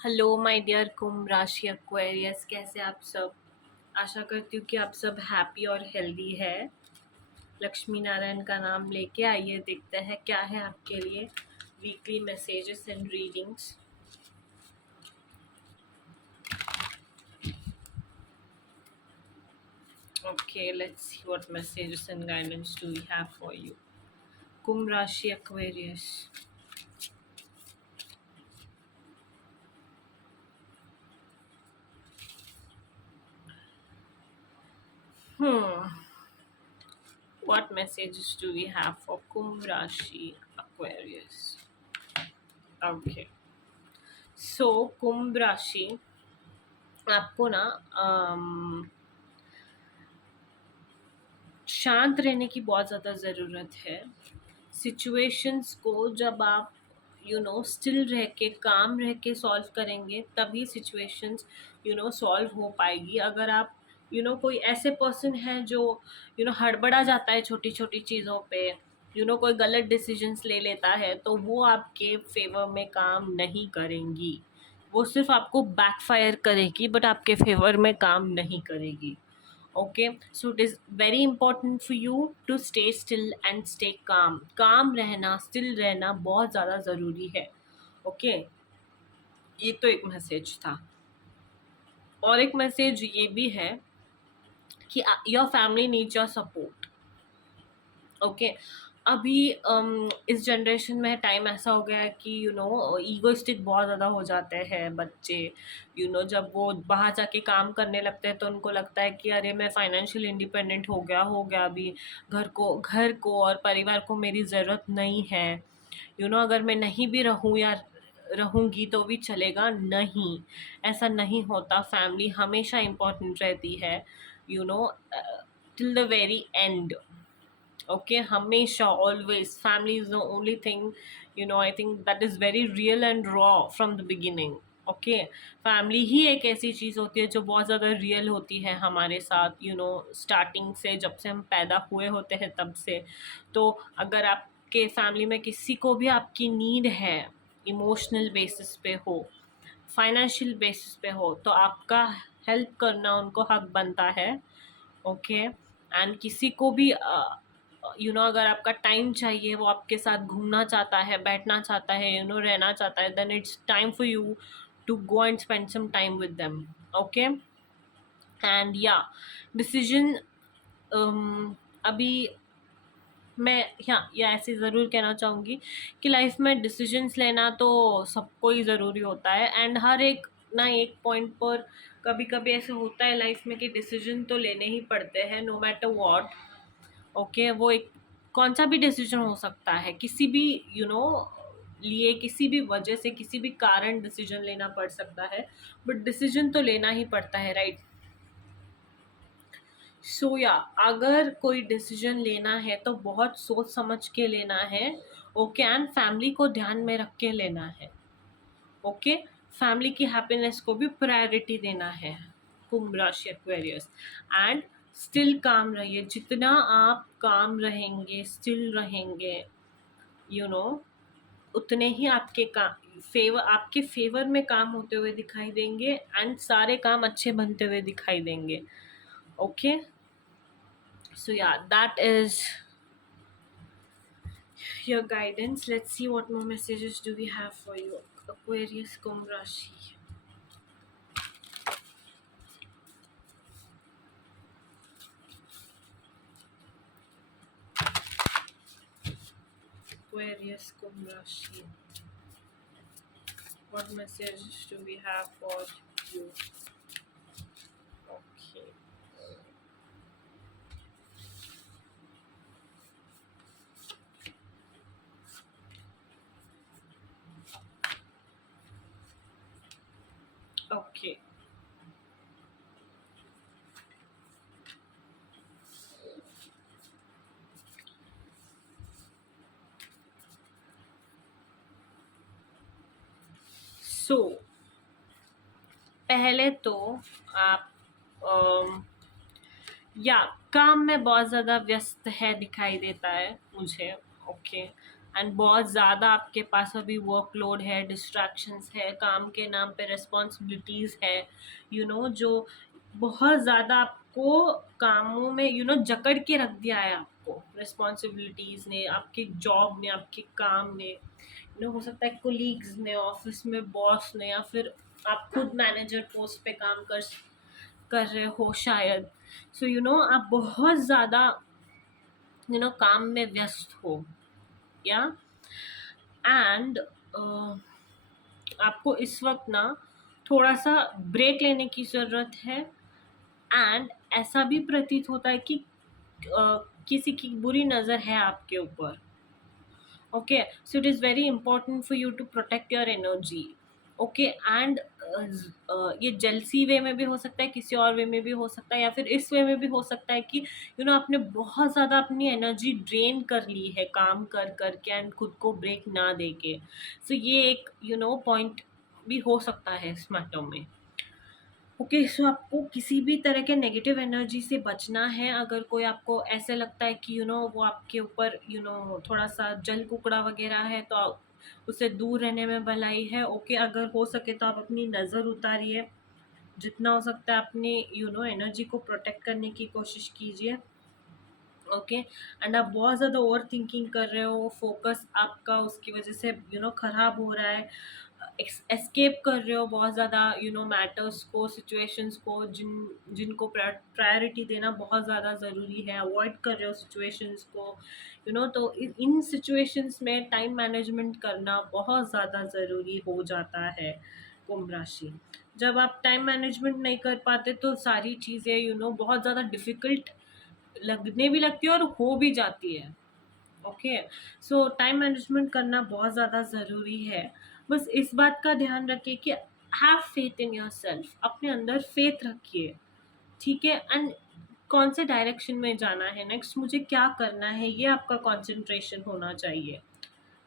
Hello my dear कुंभ राशि Aquarius, कैसे आप सब। आशा करती हूँ कि आप सब हैप्पी और हेल्दी है। लक्ष्मी नारायण का नाम लेके आइए देखते हैं क्या है आपके लिए weekly messages and readings. Okay, let's see what messages and guidance do we have for you कुंभ राशि Aquarius. What messages do we have for Kumbh Rashi Aquarius? Okay, so कुंभ राशि आपको ना शांत रहने की बहुत ज़्यादा ज़रूरत है। सिचुएशंस को जब आप स्टिल रह के काम रह के सॉल्व करेंगे तभी सिचुएशंस सॉल्व हो पाएगी। अगर आप कोई ऐसे पर्सन है जो हड़बड़ा जाता है छोटी छोटी चीज़ों पे, कोई गलत डिसीजंस ले लेता है, तो वो आपके फेवर में काम नहीं करेंगी। वो सिर्फ आपको बैकफायर करेगी बट आपके फेवर में काम नहीं करेगी। Okay, so it is very important for you to stay still and stay calm. काम रहना, still रहना बहुत ज़्यादा ज़रूरी है। ओके, ये तो एक मैसेज था। और एक मैसेज ये भी है कि your family needs your support. Okay, अभी इस जनरेशन में टाइम ऐसा हो गया है कि ईगोइस्टिक बहुत ज़्यादा हो जाते हैं बच्चे। जब वो बाहर जाके काम करने लगते हैं तो उनको लगता है कि अरे मैं फाइनेंशियल इंडिपेंडेंट हो गया अभी घर को और परिवार को मेरी ज़रूरत नहीं है। अगर मैं नहीं भी रहूँ या रहूँगी तो भी चलेगा नहीं। ऐसा नहीं होता, फैमिली हमेशा इम्पोर्टेंट रहती है till the very and. Okay, हमेशा always family is the only thing, I think that is very real and raw from the beginning. Okay, family ही एक ऐसी चीज़ होती है जो बहुत ज़्यादा रियल होती है हमारे साथ स्टार्टिंग से, जब से हम पैदा हुए होते हैं तब से। तो अगर आपके फैमिली में किसी को भी आपकी नीड है, इमोशनल बेसिस पे हो, फाइनेंशियल बेसिस पे हो, तो आपका हेल्प करना उनको हक बनता है। ओके, एंड किसी को भी अगर आपका टाइम चाहिए, वो आपके साथ घूमना चाहता है, बैठना चाहता है, रहना चाहता है, then it's time for you to go and spend some time with them. Okay, and yeah decision अभी मैं यहाँ या ऐसे ज़रूर कहना चाहूँगी कि लाइफ में डिसीजंस लेना तो सबको ही ज़रूरी होता है। एंड हर एक ना एक पॉइंट पर कभी कभी ऐसे होता है लाइफ में कि डिसीजन तो लेने ही पड़ते हैं, नो मैटर व्हाट। ओके, वो एक कौन सा भी डिसीजन हो सकता है, किसी भी लिए किसी भी वजह से किसी भी कारण डिसीजन लेना पड़ सकता है, बट डिसीजन तो लेना ही पड़ता है, राइट। सो या अगर कोई डिसीजन लेना है तो बहुत सोच समझ के लेना है। ओके, एंड फैमिली को ध्यान में रख के लेना है। ओके, फैमिली की हैप्पीनेस को भी प्रायोरिटी देना है कुंभ राशि एक्वेरियस। एंड स्टिल काम रहिए, जितना आप काम रहेंगे, स्टिल रहेंगे, यू नो उतने ही आपके फेवर में काम होते हुए दिखाई देंगे एंड सारे काम अच्छे बनते हुए दिखाई देंगे। Okay, so yeah, that is your guidance. Let's see what more messages do we have for you, Aquarius Kumbh Rashi. Aquarius Kumbh Rashi, what messages do we have for you? Okay, okay, so पहले तो आप या काम में बहुत ज़्यादा व्यस्त है दिखाई देता है मुझे। ओके, एंड बहुत ज़्यादा आपके पास अभी वर्कलोड है, डिस्ट्रैक्शंस है, काम के नाम पे रिस्पॉन्सिबिलिटीज़ है, जो बहुत ज़्यादा आपको कामों में जकड़ के रख दिया है आपको, रिस्पॉन्सिबिलिटीज़ ने, आपके जॉब ने, आपके काम ने, हो सकता है कोलीग्स ने, ऑफिस में बॉस ने, या फिर आप खुद मैनेजर पोस्ट पे काम कर रहे हो शायद। सो आप बहुत ज़्यादा काम में व्यस्त हो, या एंड आपको इस वक्त ना थोड़ा सा ब्रेक लेने की ज़रूरत है। एंड ऐसा भी प्रतीत होता है कि किसी की बुरी नज़र है आपके ऊपर। Okay, so it is very important for you to protect your energy. Okay, and ये जेलसी वे में भी हो सकता है, किसी और वे में भी हो सकता है, या फिर इस वे में भी हो सकता है कि आपने बहुत ज़्यादा अपनी एनर्जी ड्रेन कर ली है काम कर कर के, एंड खुद को ब्रेक ना दे के। सो ये एक पॉइंट भी हो सकता है इस मैटर में। ओके, सो आपको किसी भी तरह के नेगेटिव एनर्जी से बचना है। अगर कोई आपको ऐसे लगता है कि वो आपके ऊपर थोड़ा सा जल कुकड़ा वगैरह है, तो उससे दूर रहने में भलाई है। ओके, अगर हो सके तो आप अपनी नज़र उतारिए, जितना हो सकता है अपनी एनर्जी को प्रोटेक्ट करने की कोशिश कीजिए। ओके, एंड आप बहुत ज़्यादा ओवर थिंकिंग कर रहे हो, फोकस आपका उसकी वजह से ख़राब हो रहा है, एस्केप कर रहे हो बहुत ज़्यादा मैटर्स को, सिचुएशंस को, जिनको प्रायोरिटी देना बहुत ज़्यादा ज़रूरी है, अवॉइड कर रहे हो सिचुएशंस को, तो इन सिचुएशंस में टाइम मैनेजमेंट करना बहुत ज़्यादा ज़रूरी हो जाता है कुंभ राशि। जब आप टाइम मैनेजमेंट नहीं कर पाते तो सारी चीज़ें बहुत ज़्यादा डिफ़िकल्ट लगने भी लगती है और हो भी जाती है। ओके, सो टाइम मैनेजमेंट करना बहुत ज़्यादा ज़रूरी है। बस इस बात का ध्यान रखिए कि हैव फेथ इन योरसेल्फ, अपने अंदर फेथ रखिए, ठीक है। एंड कौन से डायरेक्शन में जाना है नेक्स्ट, मुझे क्या करना है, ये आपका कंसंट्रेशन होना चाहिए,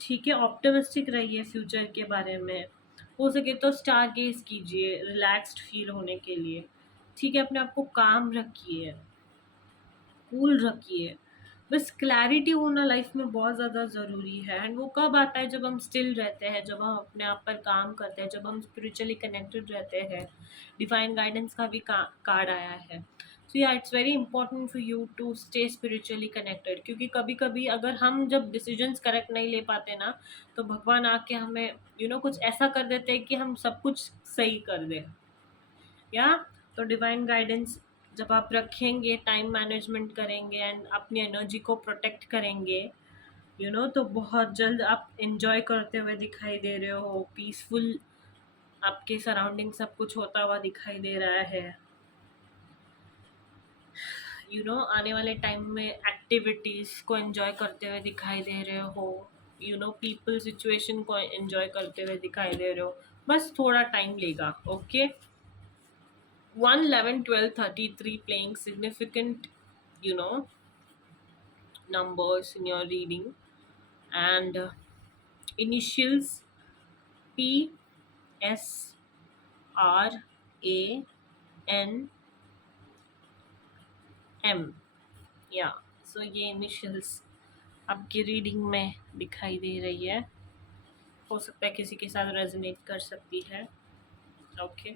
ठीक है। ऑप्टिमिस्टिक रहिए फ्यूचर के बारे में, हो सके तो स्टार गेज कीजिए रिलैक्स्ड फील होने के लिए, ठीक है। अपने आप को काम रखिए, कूल रखिए। बस क्लैरिटी होना लाइफ में बहुत ज़्यादा ज़रूरी है। एंड वो कब आता है, जब हम स्टिल रहते हैं, जब हम अपने आप पर काम करते हैं, जब हम स्पिरिचुअली कनेक्टेड रहते हैं। डिवाइन गाइडेंस का भी कार्ड आया है। So yeah it's very important for you to stay spiritually connected, क्योंकि कभी कभी अगर हम जब डिसीजंस करेक्ट नहीं ले पाते ना, तो भगवान आके हमें कुछ ऐसा कर देते हैं कि हम सब कुछ सही कर दें, या तो डिवाइन गाइडेंस जब आप रखेंगे, टाइम मैनेजमेंट करेंगे एंड अपनी एनर्जी को प्रोटेक्ट करेंगे, तो बहुत जल्द आप एंजॉय करते हुए दिखाई दे रहे हो, पीसफुल आपके सराउंडिंग सब कुछ होता हुआ दिखाई दे रहा है। आने वाले टाइम में एक्टिविटीज़ को एंजॉय करते हुए दिखाई दे रहे हो, पीपल सिचुएशन को एंजॉय करते हुए दिखाई दे रहे हो। बस थोड़ा टाइम लेगा। Okay, 1, 11, 12, 33 playing significant numbers in your reading, and initials P, S, R, A, N, M, या सो ये इनिशियल्स आपकी रीडिंग में दिखाई दे रही है, हो सकता है किसी के साथ रेजोनेट कर सकती है। Okay,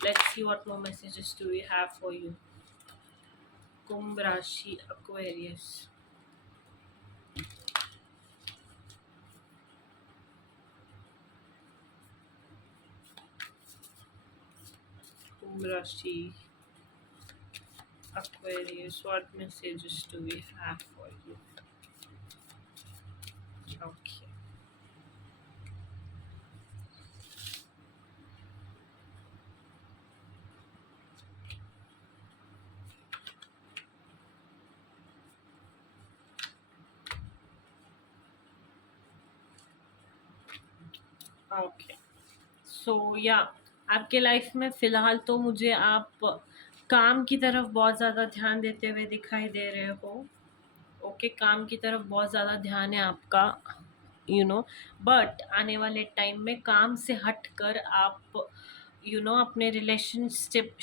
let's see what more messages do we have for you. कुंभ राशि, एक्वेरियस। कुंभ राशि, Aquarius, what messages do we have for you? Okay. Okay, so या आपके लाइफ में फ़िलहाल तो मुझे आप काम की तरफ बहुत ज़्यादा ध्यान देते हुए दिखाई दे रहे हो। ओके, काम की तरफ बहुत ज़्यादा ध्यान है आपका, बट आने वाले टाइम में काम से हट कर आप अपने रिलेशनशिप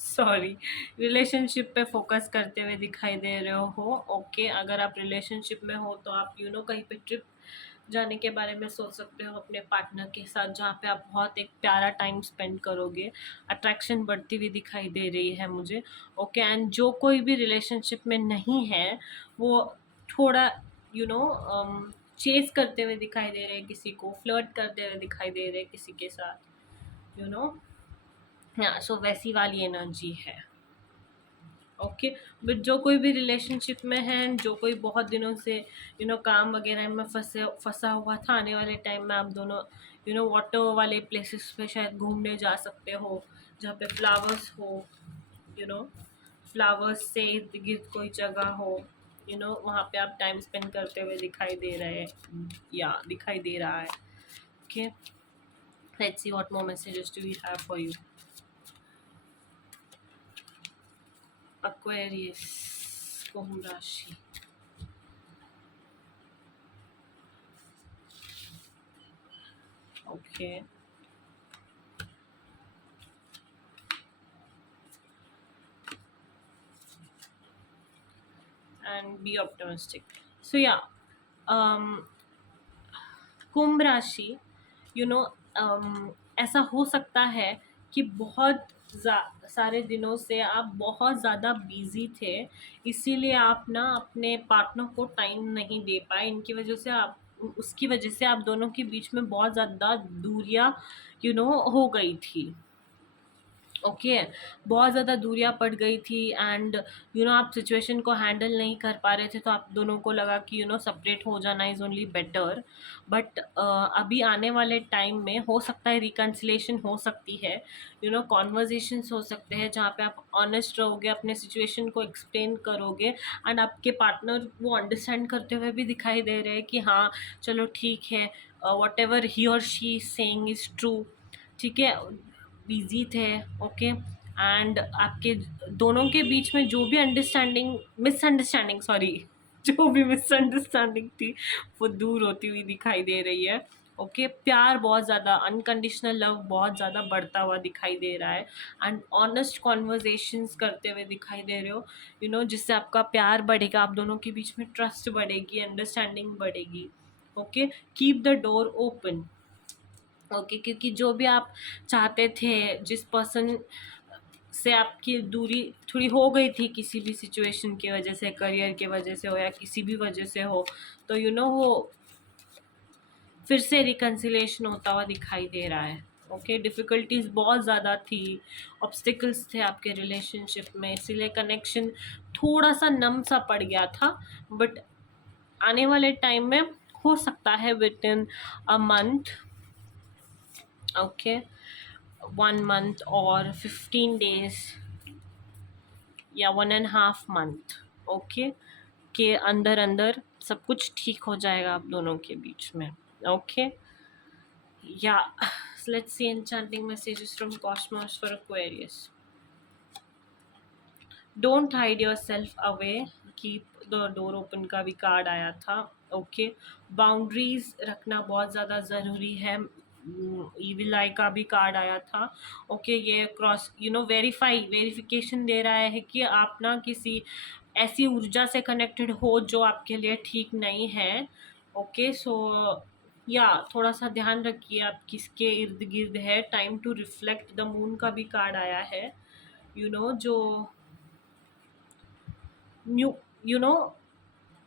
सॉरी, रिलेशनशिप पे फोकस करते हुए दिखाई दे रहे हो। ओके, अगर आप रिलेशनशिप में हो तो आप कहीं पे ट्रिप जाने के बारे में सोच सकते हो अपने पार्टनर के साथ, जहाँ पे आप बहुत एक प्यारा टाइम स्पेंड करोगे। अट्रैक्शन बढ़ती हुई दिखाई दे रही है मुझे। ओके, एंड जो कोई भी रिलेशनशिप में नहीं है वो थोड़ा यू नो चेस करते हुए दिखाई दे रहे हैं, किसी को फ्लर्ट करते हुए दिखाई दे रहे हैं किसी के साथ, हाँ, सो वैसी वाली एनर्जी है। ओके, बट जो कोई भी रिलेशनशिप में है, जो कोई बहुत दिनों से काम वगैरह में फंसा हुआ था, आने वाले टाइम में आप दोनों वाटर वाले प्लेसेस पे शायद घूमने जा सकते हो, जहाँ पे फ्लावर्स हो, यू नो फ्लावर्स से इर्द गिर्द कोई जगह हो, वहाँ पे आप टाइम स्पेंड करते हुए दिखाई दे रहे हैं या दिखाई दे रहा है। Okay, let's see what more messages do we have for you. Aquarius, कुंभ राशि। Okay, and be optimistic. So या कुंभ राशि, यू नो ऐसा हो सकता है कि बहुत सारे दिनों से आप बहुत ज़्यादा बिजी थे, इसीलिए आप ना अपने पार्टनर को टाइम नहीं दे पाए। इनकी वजह से आप उसकी वजह से आप दोनों के बीच में बहुत ज़्यादा दूरियां हो गई थी। ओके, बहुत ज़्यादा दूरियां पड़ गई थी, एंड आप सिचुएशन को हैंडल नहीं कर पा रहे थे, तो आप दोनों को लगा कि सेपरेट हो जाना इज़ ओनली बेटर। बट अभी आने वाले टाइम में हो सकता है रिकन्सिलेशन हो सकती है, कॉन्वर्जेशंस हो सकते हैं जहाँ पे आप ऑनेस्ट रहोगे, अपने सिचुएशन को एक्सप्लेन करोगे, एंड आपके पार्टनर वो अंडरस्टैंड करते हुए भी दिखाई दे रहे हैं कि हाँ चलो ठीक है, वट एवर ही और शी सेइंग इज़ ट्रू। ठीक है, बिजी थे। ओके, एंड आपके दोनों के बीच में जो भी मिसअंडरस्टैंडिंग सॉरी जो भी मिसअंडरस्टैंडिंग थी वो दूर होती हुई दिखाई दे रही है। ओके, प्यार बहुत ज़्यादा, अनकंडीशनल लव बहुत ज़्यादा बढ़ता हुआ दिखाई दे रहा है, एंड ऑनेस्ट कॉन्वर्जेशंस करते हुए दिखाई दे रहे हो, जिससे आपका प्यार बढ़ेगा, आप दोनों के बीच में ट्रस्ट बढ़ेगी, अंडरस्टैंडिंग बढ़ेगी। Okay, keep the door open. Okay, क्योंकि जो भी आप चाहते थे, जिस पर्सन से आपकी दूरी थोड़ी हो गई थी किसी भी सिचुएशन की वजह से, करियर की वजह से हो या किसी भी वजह से हो, तो वो फिर से रिकन्सिलेशन होता हुआ दिखाई दे रहा है। ओके, डिफ़िकल्टीज बहुत ज़्यादा थी, ऑब्स्टिकल्स थे आपके रिलेशनशिप में, इसीलिए कनेक्शन थोड़ा सा नम सा पड़ गया था। बट आने वाले टाइम में हो सकता है with in a month, okay, 1 month और 15 days या 1.5 month, ओके, के अंदर अंदर सब कुछ ठीक हो जाएगा आप दोनों के बीच में। ओके, या let's see enchanting messages from cosmos for Aquarius. Don't hide your self away, keep the door open का भी कार्ड आया था। ओके, बाउंड्रीज रखना बहुत ज़्यादा ज़रूरी है। ईविल आई का भी कार्ड आया था। ओके, ये क्रॉस वेरिफिकेशन दे रहा है कि आप ना किसी ऐसी ऊर्जा से कनेक्टेड हो जो आपके लिए ठीक नहीं है। ओके, सो या थोड़ा सा ध्यान रखिए आप किसके इर्द गिर्द है। Time to reflect, the moon का भी कार्ड आया है, जो new you know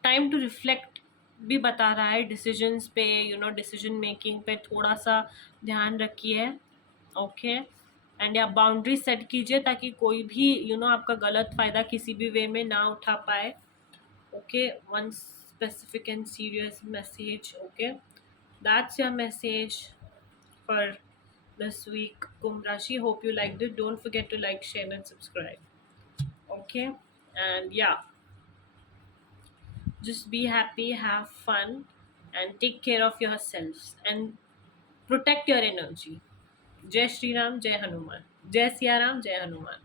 time to reflect भी बता रहा है डिसीजंस पे, डिसीजन मेकिंग पे थोड़ा सा ध्यान रखिए। ओके, एंड या बाउंड्री सेट कीजिए ताकि कोई भी आपका गलत फ़ायदा किसी भी वे में ना उठा पाए। Okay, one specific and serious message. Okay, that's your message for this week, कुंभ राशि। Hope you like this, don't forget to like, share and subscribe. Okay, and yeah just be happy, have fun, and take care of yourselves and protect your energy. Jai Shri Ram, Jai Hanuman. Jai Siya Ram, Jai Hanuman.